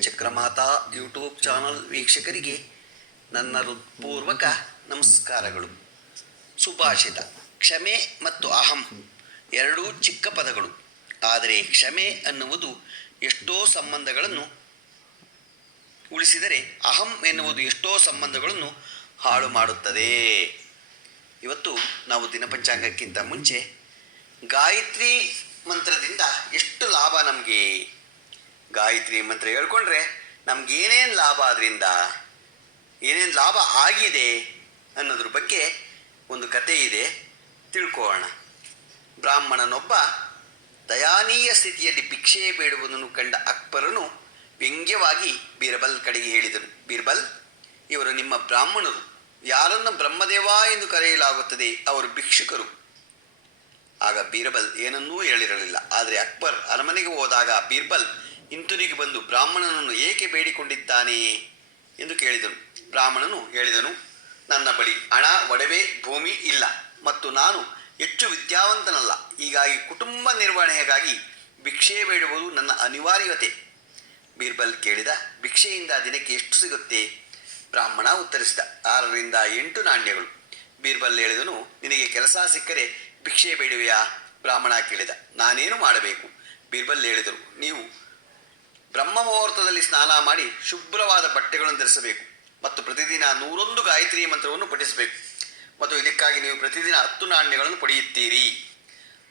Chakramata YouTube channel ವೀಕ್ಷಕರಿಗೆ ನನ್ನ ಹೃತ್ಪೂರ್ವಕ ನಮಸ್ಕಾರಗಳು. ಸುಭಾಷಿತ, ಕ್ಷಮೆ ಮತ್ತು ಅಹಂ ಎರಡೂ ಚಿಕ್ಕ ಪದಗಳು. ಆದರೆ ಕ್ಷಮೆ ಅನ್ನುವುದು ಎಷ್ಟೋ ಸಂಬಂಧಗಳನ್ನು ಉಳಿಸಿದರೆ ಅಹಂ ಎನ್ನುವುದು ಎಷ್ಟೋ ಸಂಬಂಧಗಳನ್ನು ಹಾಳು ಮಾಡುತ್ತದೆ. ಇವತ್ತು ನಾವು ದಿನಪಂಚಾಂಗಕ್ಕಿಂತ ಮುಂಚೆ ಗಾಯತ್ರಿ ಮಂತ್ರದಿಂದ ಎಷ್ಟು ಲಾಭ ನಮಗೆ? ಗಾಯತ್ರಿ ಮಂತ್ರ ಹೇಳ್ಕೊಂಡ್ರೆ ನಮ್ಗೆ ಏನೇನು ಲಾಭ ಅದರಿಂದ ಏನೇನು ಲಾಭ ಆಗಿದೆ ಅನ್ನೋದ್ರ ಬಗ್ಗೆ ಒಂದು ಕತೆ ಇದೆ. ತಿಳ್ಕೋಣ ಬ್ರಾಹ್ಮಣನೊಬ್ಬ ದಯಾನೀಯ ಸ್ಥಿತಿಯಲ್ಲಿ ಭಿಕ್ಷೆ ಬೇಡುವುದನ್ನು ಕಂಡ ಅಕ್ಬರನು ವ್ಯಂಗ್ಯವಾಗಿ ಬೀರ್ಬಲ್ ಕಡೆಗೆ ಹೇಳಿದರು ಬೀರ್ಬಲ್, ಇವರು ನಿಮ್ಮ ಬ್ರಾಹ್ಮಣರು. ಯಾರನ್ನು ಬ್ರಹ್ಮದೇವ ಎಂದು ಕರೆಯಲಾಗುತ್ತದೆ ಅವರು ಭಿಕ್ಷುಕರು. ಆಗ ಬೀರ್ಬಲ್ ಏನನ್ನೂ ಹೇಳಿರಲಿಲ್ಲ. ಆದರೆ ಅಕ್ಬರ್ ಅರಮನೆಗೆ ಹೋದಾಗ ಬೀರ್ಬಲ್ ಹಿಂತಿರುಗಿ ಬಂದು ಬ್ರಾಹ್ಮಣನನ್ನು ಏಕೆ ಬೇಡಿಕೊಂಡಿದ್ದಾನೆ ಎಂದು ಕೇಳಿದನು. ಬ್ರಾಹ್ಮಣನು ಹೇಳಿದನು, ನನ್ನ ಬಳಿ ಹಣ, ಒಡವೆ, ಭೂಮಿ ಇಲ್ಲ, ಮತ್ತು ನಾನು ಹೆಚ್ಚು ವಿದ್ಯಾವಂತನಲ್ಲ. ಹೀಗಾಗಿ ಕುಟುಂಬ ನಿರ್ವಹಣೆಗಾಗಿ ಭಿಕ್ಷೆ ಬೇಡುವುದು ನನ್ನ ಅನಿವಾರ್ಯತೆ. ಬೀರ್ಬಲ್ ಕೇಳಿದ, ಭಿಕ್ಷೆಯಿಂದ ದಿನಕ್ಕೆ ಎಷ್ಟು ಸಿಗುತ್ತೆ? ಬ್ರಾಹ್ಮಣ ಉತ್ತರಿಸಿದ, ಆರರಿಂದ ಎಂಟು ನಾಣ್ಯಗಳು. ಬೀರ್ಬಲ್ ಹೇಳಿದನು, ನಿನಗೆ ಕೆಲಸ ಸಿಕ್ಕರೆ ಭಿಕ್ಷೆ ಬೇಡುವೆಯಾ? ಬ್ರಾಹ್ಮಣ ಕೇಳಿದ, ನಾನೇನು ಮಾಡಬೇಕು? ಬೀರ್ಬಲ್ ಹೇಳಿದರು, ನೀವು ಬ್ರಹ್ಮ ಮುಹೂರ್ತದಲ್ಲಿ ಸ್ನಾನ ಮಾಡಿ ಶುಭ್ರವಾದ ಬಟ್ಟೆಗಳನ್ನು ಧರಿಸಬೇಕು. ಮತ್ತು ಪ್ರತಿದಿನ ನೂರೊಂದು ಗಾಯತ್ರಿ ಮಂತ್ರವನ್ನು ಪಠಿಸಬೇಕು. ಮತ್ತು ಇದಕ್ಕಾಗಿ ನೀವು ಪ್ರತಿದಿನ ಹತ್ತು ನಾಣ್ಯಗಳನ್ನು ಪಡೆಯುತ್ತೀರಿ.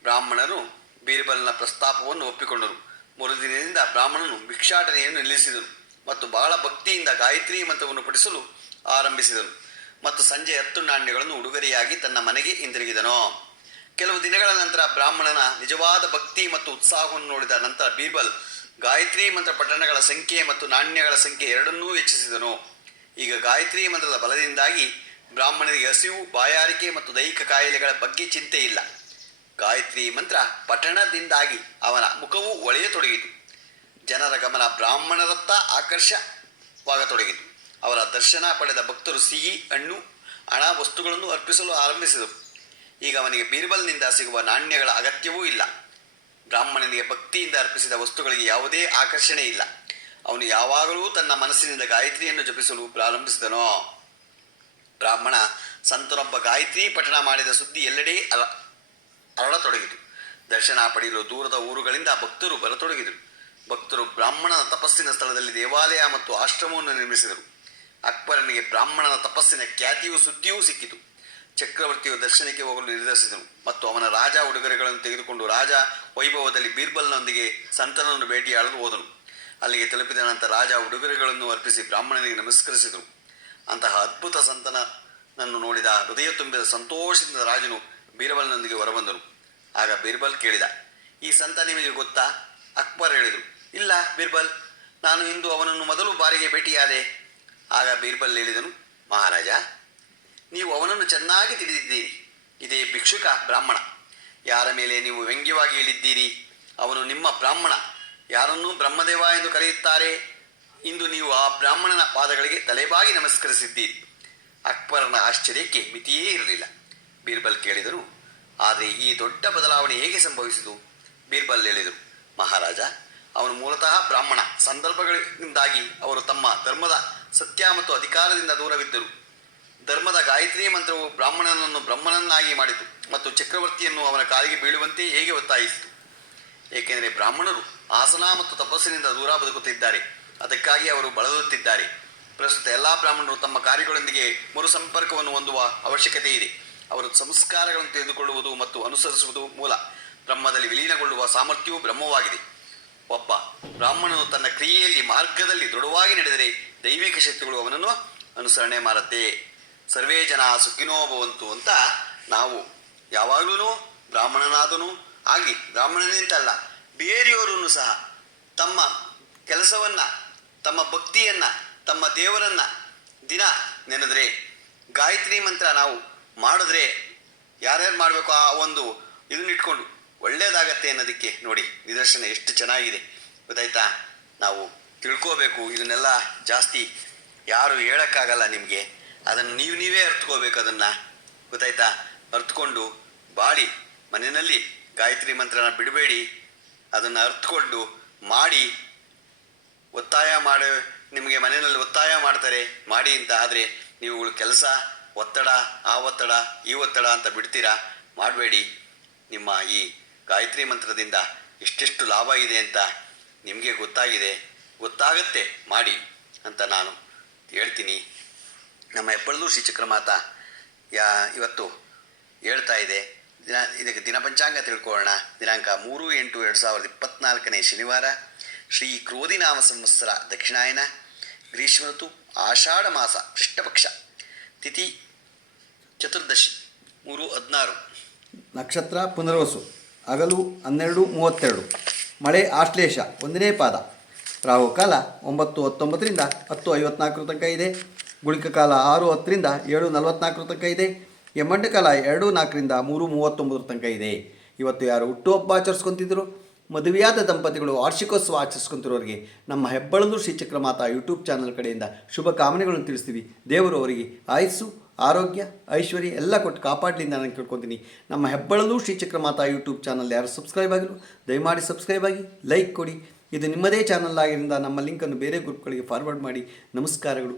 ಬ್ರಾಹ್ಮಣರು ಬೀರ್ಬಲ್ನ ಪ್ರಸ್ತಾಪವನ್ನು ಒಪ್ಪಿಕೊಂಡರು. ಮರುದಿನದಿಂದ ಬ್ರಾಹ್ಮಣನು ಭಿಕ್ಷಾಟನೆಯನ್ನು ನಿಲ್ಲಿಸಿದರು ಮತ್ತು ಬಹಳ ಭಕ್ತಿಯಿಂದ ಗಾಯತ್ರಿ ಮಂತ್ರವನ್ನು ಪಠಿಸಲು ಆರಂಭಿಸಿದನು. ಮತ್ತು ಸಂಜೆ ಹತ್ತು ನಾಣ್ಯಗಳನ್ನು ಉಡುಗೊರೆಯಾಗಿ ತನ್ನ ಮನೆಗೆ ಹಿಂದಿರುಗಿದನು ಕೆಲವು ದಿನಗಳ ನಂತರ ಬ್ರಾಹ್ಮಣನ ನಿಜವಾದ ಭಕ್ತಿ ಮತ್ತು ಉತ್ಸಾಹವನ್ನು ನೋಡಿದ ನಂತರ ಬೀರ್ಬಲ್ ಗಾಯತ್ರಿ ಮಂತ್ರ ಪಠಣಗಳ ಸಂಖ್ಯೆ ಮತ್ತು ನಾಣ್ಯಗಳ ಸಂಖ್ಯೆ ಎರಡನ್ನೂ ಹೆಚ್ಚಿಸಿದನು. ಈಗ ಗಾಯತ್ರಿ ಮಂತ್ರದ ಬಲದಿಂದಾಗಿ ಬ್ರಾಹ್ಮಣರಿಗೆ ಹಸಿವು, ಬಾಯಾರಿಕೆ ಮತ್ತು ದೈಹಿಕ ಕಾಯಿಲೆಗಳ ಬಗ್ಗೆ ಚಿಂತೆ ಇಲ್ಲ. ಗಾಯತ್ರಿ ಮಂತ್ರ ಪಠಣದಿಂದಾಗಿ ಅವನ ಮುಖವು ಒಳೆಯತೊಡಗಿತು. ಜನರ ಗಮನ ಬ್ರಾಹ್ಮಣರತ್ತ ಆಕರ್ಷವಾಗತೊಡಗಿತು. ಅವರ ದರ್ಶನ ಪಡೆದ ಭಕ್ತರು ಸಿಹಿ, ಹಣ್ಣು, ಹಣ, ವಸ್ತುಗಳನ್ನು ಅರ್ಪಿಸಲು ಆರಂಭಿಸಿದರು. ಈಗ ಅವನಿಗೆ ಬೀರ್ಬಲ್ನಿಂದ ಸಿಗುವ ನಾಣ್ಯಗಳ ಅಗತ್ಯವೂ ಇಲ್ಲ. ಬ್ರಾಹ್ಮಣನಿಗೆ ಭಕ್ತಿಯಿಂದ ಅರ್ಪಿಸಿದ ವಸ್ತುಗಳಿಗೆ ಯಾವುದೇ ಆಕರ್ಷಣೆ ಇಲ್ಲ. ಅವನು ಯಾವಾಗಲೂ ತನ್ನ ಮನಸ್ಸಿನಿಂದ ಗಾಯತ್ರಿಯನ್ನು ಜಪಿಸಲು ಪ್ರಾರಂಭಿಸಿದನೋ. ಬ್ರಾಹ್ಮಣ ಸಂತನೊಬ್ಬ ಗಾಯತ್ರಿ ಪಠಣ ಮಾಡಿದ ಸುದ್ದಿ ಎಲ್ಲೆಡೆ ಅರ, ಅರಳತೊಡಗಿತು. ದರ್ಶನ ಪಡೆಯಲು ದೂರದ ಊರುಗಳಿಂದ ಭಕ್ತರು ಬರತೊಡಗಿದರು. ಭಕ್ತರು ಬ್ರಾಹ್ಮಣನ ತಪಸ್ಸಿನ ಸ್ಥಳದಲ್ಲಿ ದೇವಾಲಯ ಮತ್ತು ಆಶ್ರಮವನ್ನು ನಿರ್ಮಿಸಿದರು. ಅಕ್ಬರನಿಗೆ ಬ್ರಾಹ್ಮಣನ ತಪಸ್ಸಿನ ಖ್ಯಾತಿಯೂ ಸುದ್ದಿಯೂ ಸಿಕ್ಕಿತು. ಚಕ್ರವರ್ತಿಯು ದರ್ಶನಕ್ಕೆ ಹೋಗಲು ನಿರ್ಧರಿಸಿದನು. ಮತ್ತು ಅವನ ರಾಜ ಉಡುಗೊರೆಗಳನ್ನು ತೆಗೆದುಕೊಂಡು ರಾಜ ವೈಭವದಲ್ಲಿ ಬೀರ್ಬಲ್ನೊಂದಿಗೆ ಸಂತನನ್ನು ಭೇಟಿಯಾಡಲು ಹೋದನು. ಅಲ್ಲಿಗೆ ತಲುಪಿದ ನಂತರ ರಾಜ ಉಡುಗೊರೆಗಳನ್ನು ಅರ್ಪಿಸಿ ಬ್ರಾಹ್ಮಣನಿಗೆ ನಮಸ್ಕರಿಸಿದನು. ಅಂತಹ ಅದ್ಭುತ ಸಂತನನ್ನು ನೋಡಿದ ಹೃದಯ ತುಂಬಿದ ಸಂತೋಷದಿಂದ ರಾಜನು ಬೀರ್ಬಲ್ನೊಂದಿಗೆ ಹೊರಬಂದನು. ಆಗ ಬೀರ್ಬಲ್ ಕೇಳಿದ, ಈ ಸಂತ ನಿಮಗೆ ಗೊತ್ತಾ? ಅಕ್ಬರ್ ಹೇಳಿದರು, ಇಲ್ಲ ಬೀರ್ಬಲ್, ನಾನು ಇಂದು ಅವನನ್ನು ಮೊದಲು ಬಾರಿಗೆ ಭೇಟಿಯಾದೆ ಆಗ ಬೀರ್ಬಲ್ ಹೇಳಿದನು, ಮಹಾರಾಜ ನೀವು ಅವನನ್ನು ಚೆನ್ನಾಗಿ ತಿಳಿದಿದ್ದೀರಿ. ಇದೇ ಭಿಕ್ಷುಕ ಬ್ರಾಹ್ಮಣ. ಯಾರ ಮೇಲೆ ನೀವು ವ್ಯಂಗ್ಯವಾಗಿ ಹೇಳಿದ್ದೀರಿ? ಅವನು ನಿಮ್ಮ ಬ್ರಾಹ್ಮಣ. ಯಾರನ್ನೂ ಬ್ರಹ್ಮದೇವ ಎಂದು ಕರೆಯುತ್ತಾರೆ? ಇಂದು ನೀವು ಆ ಬ್ರಾಹ್ಮಣನ ಪಾದಗಳಿಗೆ ತಲೆಬಾಗಿ ನಮಸ್ಕರಿಸಿದ್ದೀರಿ. ಅಕ್ಬರನ ಆಶ್ಚರ್ಯಕ್ಕೆ ಮಿತಿಯೇ ಇರಲಿಲ್ಲ. ಬೀರ್ಬಲ್ ಕೇಳಿದರು, ಆದರೆ ಈ ದೊಡ್ಡ ಬದಲಾವಣೆ ಹೇಗೆ ಸಂಭವಿಸಿತು? ಬೀರ್ಬಲ್ ಹೇಳಿದರು, ಮಹಾರಾಜ, ಅವನು ಮೂಲತಃ ಬ್ರಾಹ್ಮಣ. ಸಂದರ್ಭಗಳಿಂದಾಗಿ ಅವರು ತಮ್ಮ ಧರ್ಮದ ಸತ್ಯ ಮತ್ತು ಅಧಿಕಾರದಿಂದ ದೂರವಿದ್ದರು. ಧರ್ಮದ ಗಾಯತ್ರಿ ಮಂತ್ರವು ಬ್ರಾಹ್ಮಣನನ್ನು ಬ್ರಹ್ಮನನ್ನಾಗಿ ಮಾಡಿತು ಮತ್ತು ಚಕ್ರವರ್ತಿಯನ್ನು ಅವನ ಕಾಲಿಗೆ ಬೀಳುವಂತೆ ಹೇಗೆ ಒತ್ತಾಯಿಸಿತು? ಏಕೆಂದರೆ ಬ್ರಾಹ್ಮಣರು ಆಸನ ಮತ್ತು ತಪಸ್ಸಿನಿಂದ ದೂರ ಬದುಕುತ್ತಿದ್ದಾರೆ. ಅದಕ್ಕಾಗಿ ಅವರು ಬಳಲುತ್ತಿದ್ದಾರೆ. ಪ್ರಸ್ತುತ ಎಲ್ಲ ಬ್ರಾಹ್ಮಣರು ತಮ್ಮ ಕಾರ್ಯಗಳೊಂದಿಗೆ ಮರು ಸಂಪರ್ಕವನ್ನು ಹೊಂದುವ ಅವಶ್ಯಕತೆ ಇದೆ. ಅವರು ಸಂಸ್ಕಾರಗಳನ್ನು ತೆಗೆದುಕೊಳ್ಳುವುದು ಮತ್ತು ಅನುಸರಿಸುವುದು ಮೂಲ. ಬ್ರಹ್ಮದಲ್ಲಿ ವಿಲೀನಗೊಳ್ಳುವ ಸಾಮರ್ಥ್ಯವು ಬ್ರಹ್ಮವಾಗಿದೆ. ಒಬ್ಬ ಬ್ರಾಹ್ಮಣನು ತನ್ನ ಕ್ರಿಯೆಯಲ್ಲಿ ಮಾರ್ಗದಲ್ಲಿ ದೃಢವಾಗಿ ನಡೆದರೆ ದೈವಿಕ ಶಕ್ತಿಗಳು ಅವನನ್ನು ಅನುಸರಣೆ ಮಾಡುತ್ತೆ. ಸರ್ವೇ ಜನ ಸುಖಿನೋ ಭವಂತು ಅಂತ ನಾವು ಯಾವಾಗಲೂ ಬ್ರಾಹ್ಮಣನಾದನು ಆಗಿ ಬ್ರಾಹ್ಮಣನಿಂತಲ್ಲ ಬೇರೆಯವರೂ ಸಹ ತಮ್ಮ ಕೆಲಸವನ್ನು, ತಮ್ಮ ಭಕ್ತಿಯನ್ನು, ತಮ್ಮ ದೇವರನ್ನು ದಿನ ನೆನೆದ್ರೆ, ಗಾಯತ್ರಿ ಮಂತ್ರ ನಾವು ಮಾಡಿದ್ರೆ ಯಾರ್ಯಾರು ಮಾಡಬೇಕು ಆ ಒಂದು ಇದನ್ನಿಟ್ಕೊಂಡು ಒಳ್ಳೇದಾಗತ್ತೆ ಅನ್ನೋದಕ್ಕೆ ನೋಡಿ, ನಿದರ್ಶನ ಎಷ್ಟು ಚೆನ್ನಾಗಿದೆ. ಗೊತ್ತಾಯ್ತಾ? ನಾವು ತಿಳ್ಕೋಬೇಕು, ಇದನ್ನೆಲ್ಲ ಜಾಸ್ತಿ ಯಾರು ಹೇಳೋಕ್ಕಾಗಲ್ಲ ನಿಮಗೆ. ಅದನ್ನು ನೀವು ನೀವೇ ಅರ್ತ್ಕೋಬೇಕು ಅದನ್ನು. ಗೊತ್ತಾಯ್ತಾ? ಅರ್ತ್ಕೊಂಡು ಬಾಳಿ, ಮನೆಯಲ್ಲಿ ಗಾಯತ್ರಿ ಮಂತ್ರನ ಬಿಡಬೇಡಿ. ಅದನ್ನು ಅರ್ತ್ಕೊಂಡು ಮಾಡಿ, ಒತ್ತಾಯ ಮಾಡಿ, ನಿಮಗೆ ಮನೆಯಲ್ಲಿ ಒತ್ತಾಯ ಮಾಡ್ತಾರೆ, ಮಾಡಿ ಅಂತ ಆದರೆ ನೀವುಗಳು ಕೆಲಸ, ಒತ್ತಡ, ಆ ಒತ್ತಡ, ಈ ಒತ್ತಡ ಅಂತ ಬಿಡ್ತೀರಾ? ಮಾಡಬೇಡಿ. ನಿಮ್ಮ ಈ ಗಾಯತ್ರಿ ಮಂತ್ರದಿಂದ ಎಷ್ಟೆಷ್ಟು ಲಾಭ ಇದೆ ಅಂತ ನಿಮಗೆ ಗೊತ್ತಾಗಿದೆ. ಗೊತ್ತಾಗತ್ತೆ, ಮಾಡಿ ಅಂತ ನಾನು ಹೇಳ್ತೀನಿ. ನಮ್ಮ ಹೆಬ್ಬಳದು ಶ್ರೀ ಚಕ್ರಮಾತ ಯಾ, ಇವತ್ತು ಹೇಳ್ತಾ ಇದೆ. ದಿನ, ಇದಕ್ಕೆ ದಿನಪಂಚಾಂಗ ತಿಳ್ಕೊಳ್ಳೋಣ. ದಿನಾಂಕ ಮೂರು ಎಂಟು ಎರಡು ಸಾವಿರದ ಇಪ್ಪತ್ನಾಲ್ಕನೇ ಶನಿವಾರ, ಶ್ರೀ ಕ್ರೋಧಿನಾಮ ಸಂವತ್ಸರ ದಕ್ಷಿಣಾಯನ, ಗ್ರೀಷ್ಮ ಋತು, ಆಷಾಢ ಮಾಸ, ಕೃಷ್ಣಪಕ್ಷ, ತಿಥಿ ಚತುರ್ದಶಿ, ಮೂರು ಹದಿನಾರು. ನಕ್ಷತ್ರ ಪುನರ್ವಸು, ಹಗಲು ಹನ್ನೆರಡು ಮೂವತ್ತೆರಡು. ಮಳೆ ಆಶ್ಲೇಷ, ಒಂದನೇ ಪಾದ. ರಾಹುಕಾಲ ಒಂಬತ್ತು ಹತ್ತೊಂಬತ್ತರಿಂದ ಹತ್ತು ಐವತ್ನಾಲ್ಕರ ತನಕ ಇದೆ. ಗುಳಿಕ ಕಾಲ ಆರು ಹತ್ತರಿಂದ ಏಳು ನಲವತ್ನಾಲ್ಕರ ತನಕ ಇದೆ. ಯಮಂಡ ಕಾಲ ಎರಡು ನಾಲ್ಕರಿಂದ ಮೂರು ಮೂವತ್ತೊಂಬತ್ತರ ತನಕ ಇದೆ. ಇವತ್ತು ಯಾರು ಹುಟ್ಟುಹಬ್ಬ ಆಚರಿಸ್ಕೊತಿದ್ರು? ಮದುವೆಯಾದ ದಂಪತಿಗಳು ವಾರ್ಷಿಕೋತ್ಸವ ಆಚರಿಸ್ಕೊಂತಿರೋರಿಗೆ ನಮ್ಮ ಹೆಬ್ಬಳಂದು ಶ್ರೀಚಕ್ರ ಮಾತಾ ಯೂಟ್ಯೂಬ್ ಚಾನಲ್ ಕಡೆಯಿಂದ ಶುಭ ಕಾಮನೆಗಳನ್ನು ತಿಳಿಸ್ತೀವಿ. ದೇವರು ಅವರಿಗೆ ಆಯಸ್ಸು, ಆರೋಗ್ಯ, ಐಶ್ವರ್ಯ ಎಲ್ಲ ಕೊಟ್ಟು ಕಾಪಾಡಲಿ ನಾನು ಕೇಳ್ಕೊತೀನಿ. ನಮ್ಮ ಹೆಬ್ಬಳಲು ಶ್ರೀಚಕ್ರ ಮಾತಾ ಯೂಟ್ಯೂಬ್ ಚಾನಲ್ ಯಾರು ಸಬ್ಸ್ಕ್ರೈಬ್ ಆಗಿಲ್ಲ, ದಯಮಾಡಿ ಸಬ್ಸ್ಕ್ರೈಬ್ ಆಗಿ, ಲೈಕ್ ಕೊಡಿ. ಇದು ನಿಮ್ಮದೇ ಚಾನಲ್ ಆಗಿರಿಂದ ನಮ್ಮ ಲಿಂಕನ್ನು ಬೇರೆ ಗ್ರೂಪ್ಗಳಿಗೆ ಫಾರ್ವರ್ಡ್ ಮಾಡಿ. ನಮಸ್ಕಾರಗಳು.